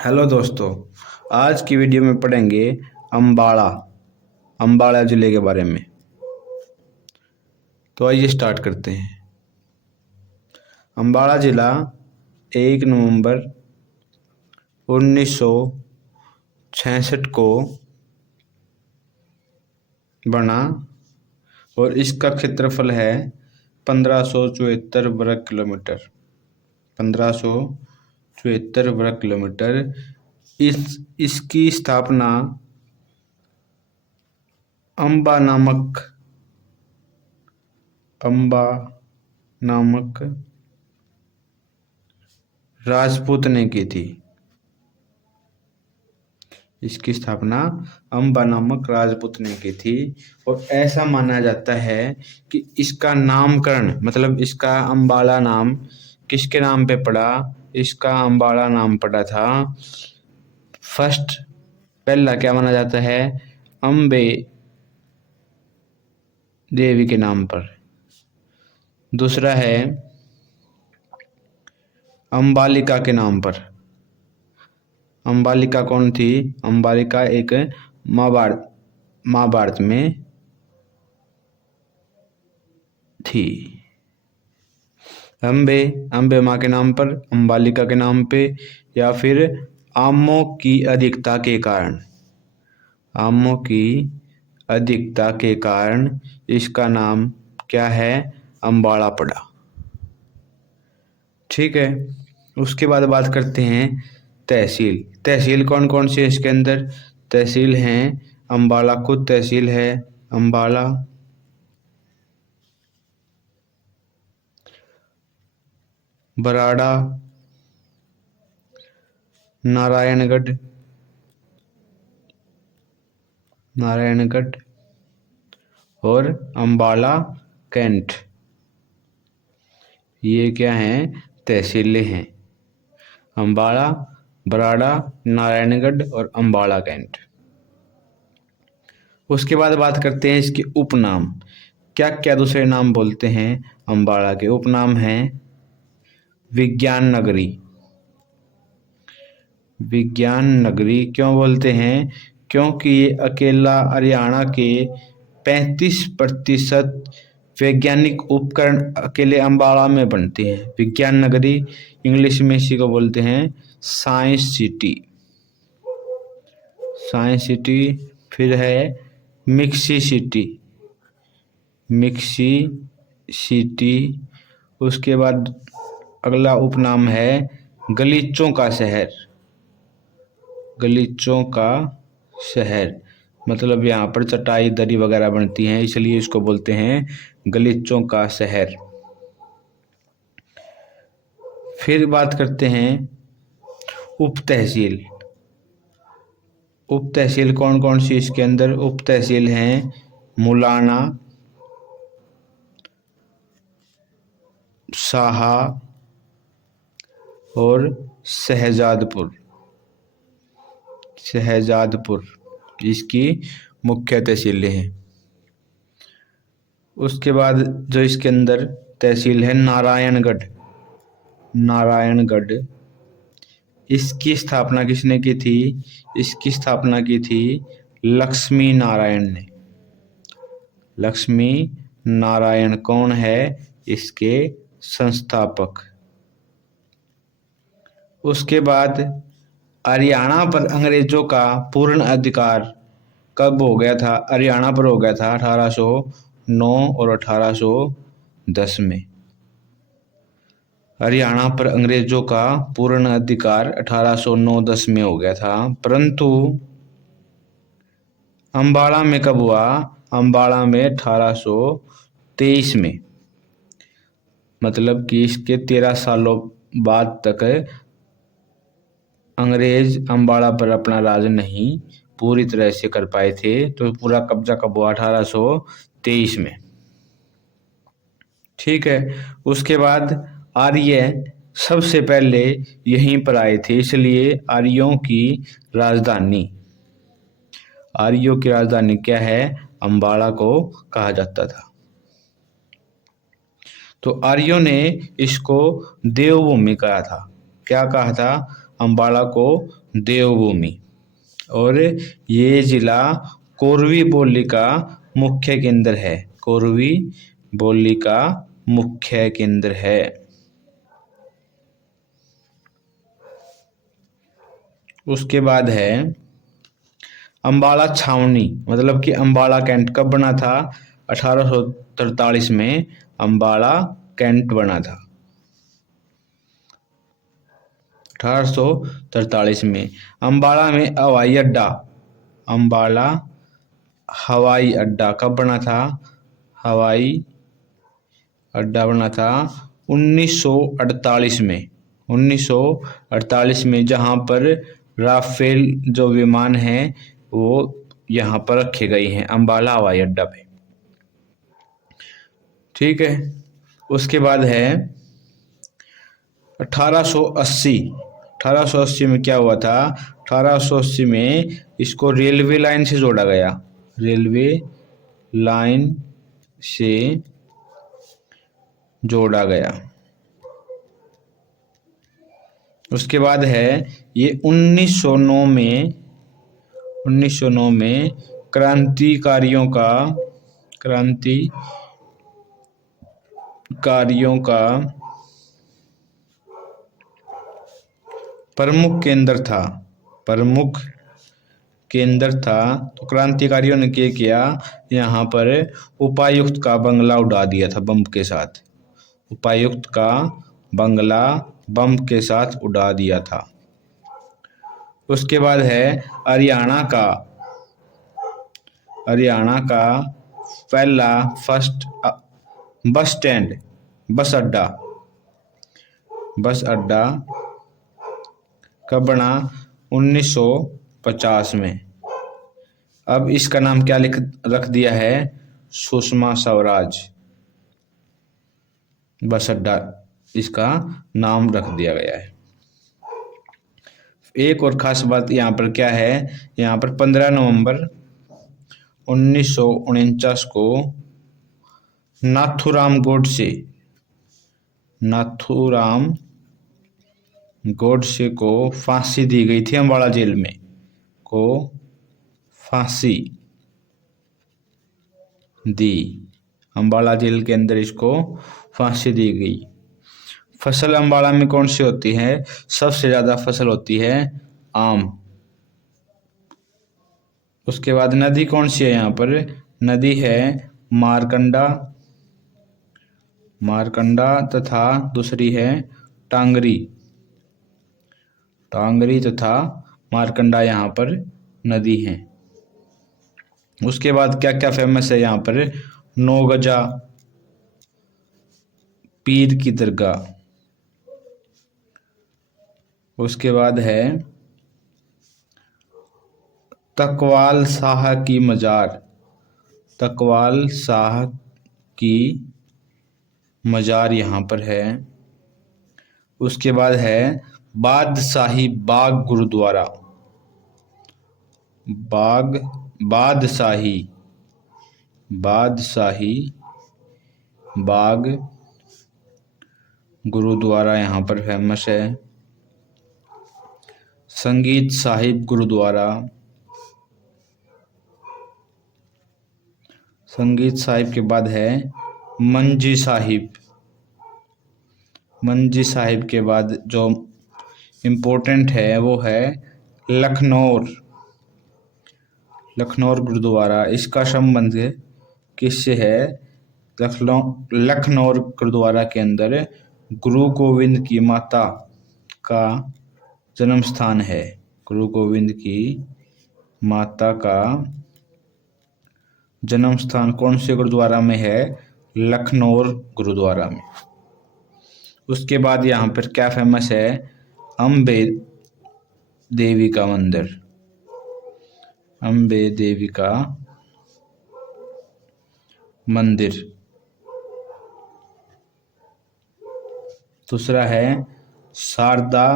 Hello दोस्तों। आज की वीडियो में पढ़ेंगे अम्बाड़ा अम्बाड़ा ज़िले के बारे में। तो आइए स्टार्ट करते हैं। अम्बाड़ा ज़िला 1 नवंबर 1966 को बना और इसका क्षेत्रफल है 1574 वर्ग किलोमीटर। 1574 वर्ग किलोमीटर। इसकी स्थापना अम्बा नामक राजपूत ने की थी। इसकी स्थापना अम्बा नामक राजपूत ने की थी और ऐसा माना जाता है कि इसका नामकरण मतलब इसका अम्बाड़ा नाम किसके नाम पे पड़ा। इसका अम्बाड़ा नाम पड़ा था पहला क्या माना जाता है, अम्बे देवी के नाम पर। दूसरा है अम्बालिका के नाम पर। अम्बालिका कौन थी? अम्बालिका एक महाभारत में थी। अम्बे माँ के नाम पर, अम्बालिका के नाम पे, या फिर आमों की अधिकता के कारण इसका नाम क्या है, अम्बाड़ा पड़ा। ठीक है। उसके बाद बात करते हैं तहसील कौन कौन सी है इसके अंदर। तहसील हैं अम्बाड़ा खुद तहसील है, अम्बाड़ा, बराड़ा, नारायणगढ़ और अम्बाड़ा कैंट। ये क्या हैं? तहसीलें हैं। अम्बाड़ा, बराड़ा, नारायणगढ़ और अम्बाड़ा कैंट। उसके बाद बात करते हैं इसके उपनाम। क्या क्या दूसरे नाम बोलते हैं अम्बाड़ा के? उपनाम हैं विज्ञान नगरी क्यों बोलते हैं? क्योंकि ये अकेला हरियाणा के 35% वैज्ञानिक उपकरण अकेले अम्बाड़ा में बनते हैं। विज्ञान नगरी, इंग्लिश में इसी को बोलते हैं साइंस सिटी। फिर है मिक्सी सिटी। उसके बाद अगला उपनाम है गलीचों का शहर। मतलब यहाँ पर चटाई दरी वगैरह बनती हैं, इसलिए इसको बोलते हैं गलीचों का शहर। फिर बात करते हैं उप तहसील कौन कौन सी इसके अंदर। उप तहसील हैं मुलाना, साहा और शहजादपुर इसकी मुख्य तहसीलें हैं। उसके बाद जो इसके अंदर तहसील है नारायणगढ़। इसकी स्थापना किसने की थी? इसकी स्थापना की थी लक्ष्मी नारायण कौन है? इसके संस्थापक। उसके बाद हरियाणा पर अंग्रेजों का पूर्ण अधिकार कब हो गया था? हरियाणा पर हो गया था 1809 और 1810 में। हरियाणा पर अंग्रेजों का पूर्ण अधिकार 1809-10 में हो गया था। परंतु अम्बाड़ा में कब हुआ? अम्बाड़ा में 1823 में। मतलब कि इसके 13 सालों बाद तक अंग्रेज अम्बाड़ा पर अपना राज नहीं पूरी तरह से कर पाए थे। तो पूरा कब्जा कब हुआ? 1823 में। ठीक है। उसके बाद आर्य सबसे पहले यहीं पर आए थे, इसलिए आर्यों की राजधानी क्या है? अम्बाड़ा को कहा जाता था। तो आर्यों ने इसको देवभूमि कहा था। क्या कहा था? अम्बाड़ा को देवभूमि। और ये जिला कोरवी बोली का मुख्य केंद्र है। कोरवी बोली का मुख्य केंद्र है। उसके बाद है अंबाला छावनी, मतलब कि अंबाला कैंट कब बना था? 1843 में अंबाला कैंट बना था। 1843 में अंबाला में हवाई अड्डा, अंबाला हवाई अड्डा कब बना था? हवाई अड्डा बना था 1948 में। 1948 में, जहां पर राफेल जो विमान हैं वो यहाँ पर रखे गए हैं अंबाला हवाई अड्डा पे। ठीक है। उसके बाद है 1880। 1880 में क्या हुआ था? 1880 में इसको रेलवे लाइन से जोड़ा गया। रेलवे लाइन से जोड़ा गया। उसके बाद है ये 1909 में क्रांतिकारियों का प्रमुख केंद्र था। तो क्रांतिकारियों ने क्या किया? यहाँ पर उपायुक्त का बंगला उड़ा दिया था बम के साथ। उपायुक्त का बंगला बम के साथ उड़ा दिया था। उसके बाद है हरियाणा का पहला फर्स्ट बस अड्डा कब बना? 1950 में। अब इसका नाम क्या रख दिया है? सुषमा स्वराज बस अड्डा इसका नाम रख दिया गया है। एक और खास बात यहाँ पर क्या है? यहाँ पर 15 नवंबर 1949 को नाथूराम गोडसे को फांसी दी गई थी। अम्बाला जेल में को फांसी दी। अम्बाला जेल के अंदर इसको फांसी दी गई। फसल अम्बाला में कौन सी होती है? सबसे ज्यादा फसल होती है आम। उसके बाद नदी कौन सी है? यहाँ पर नदी है मारकंडा तथा दूसरी है टांगरी तथा मारकंडा यहाँ पर नदी है। उसके बाद क्या क्या फेमस है यहाँ पर? नौगजा पीर की दरगाह। उसके बाद है तकवाल शाह की मजार यहाँ पर है। उसके बाद है बादशाही बाग गुरुद्वारा। बादशाही बाग गुरुद्वारा यहाँ पर फेमस है। संगीत साहिब गुरुद्वारा। संगीत साहिब के बाद है मंजी साहिब के बाद जो इम्पोर्टेंट है वो है लखनौर गुरुद्वारा। इसका संबंध किससे है? लखनौर गुरुद्वारा के अंदर गुरु गोविंद की माता का जन्म स्थान है। गुरु गोविंद की माता का जन्म स्थान कौन से गुरुद्वारा में है? लखनौर गुरुद्वारा में। उसके बाद यहाँ पर क्या फेमस है? अम्बे देवी का मंदिर। अम्बे देवी का मंदिर। दूसरा है शारदा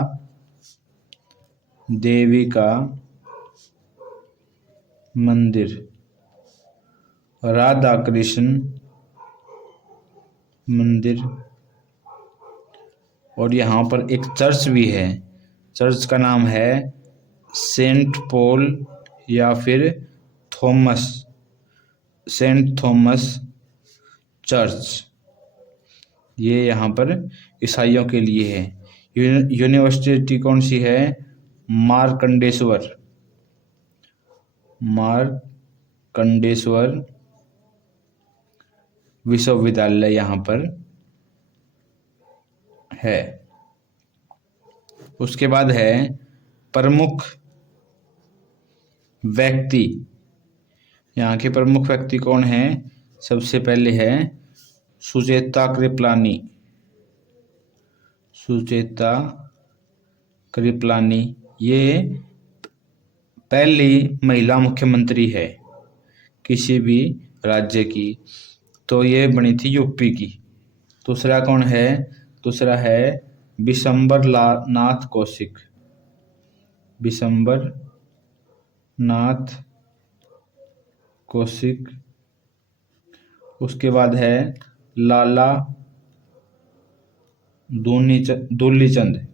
देवी का मंदिर। राधा कृष्ण मंदिर। और यहाँ पर एक चर्च भी है। चर्च का नाम है सेंट पॉल या फिर सेंट थॉमस चर्च, ये यहाँ पर ईसाइयों के लिए है। यूनिवर्सिटी कौन सी है? मार्कंडेश्वर विश्वविद्यालय यहाँ पर है। उसके बाद है प्रमुख व्यक्ति। यहाँ के प्रमुख व्यक्ति कौन है? सबसे पहले है सुचेता कृपलानी। ये पहली महिला मुख्यमंत्री है किसी भी राज्य की, तो ये बनी थी यूपी की। दूसरा कौन है? दूसरा है बिशंबर नाथ कौशिक। उसके बाद है लाला दूलीचंद।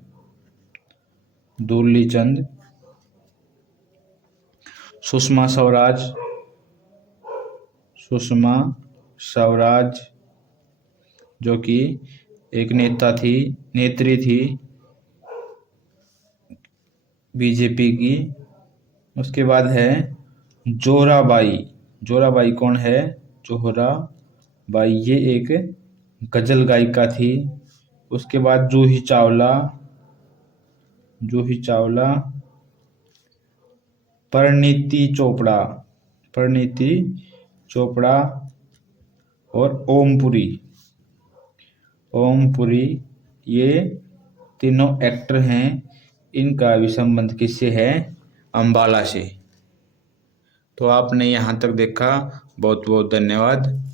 सुषमा स्वराज जो कि एक नेत्री थी बीजेपी की। उसके बाद है जोराबाई कौन है? जोराबाई ये एक गजल गायिका थी। उसके बाद जूही चावला, परिणीति चोपड़ा और ओमपुरी, ये तीनों एक्टर हैं। इनका भी संबंध किससे है? अंबाला से। तो आपने यहाँ तक देखा, बहुत बहुत धन्यवाद।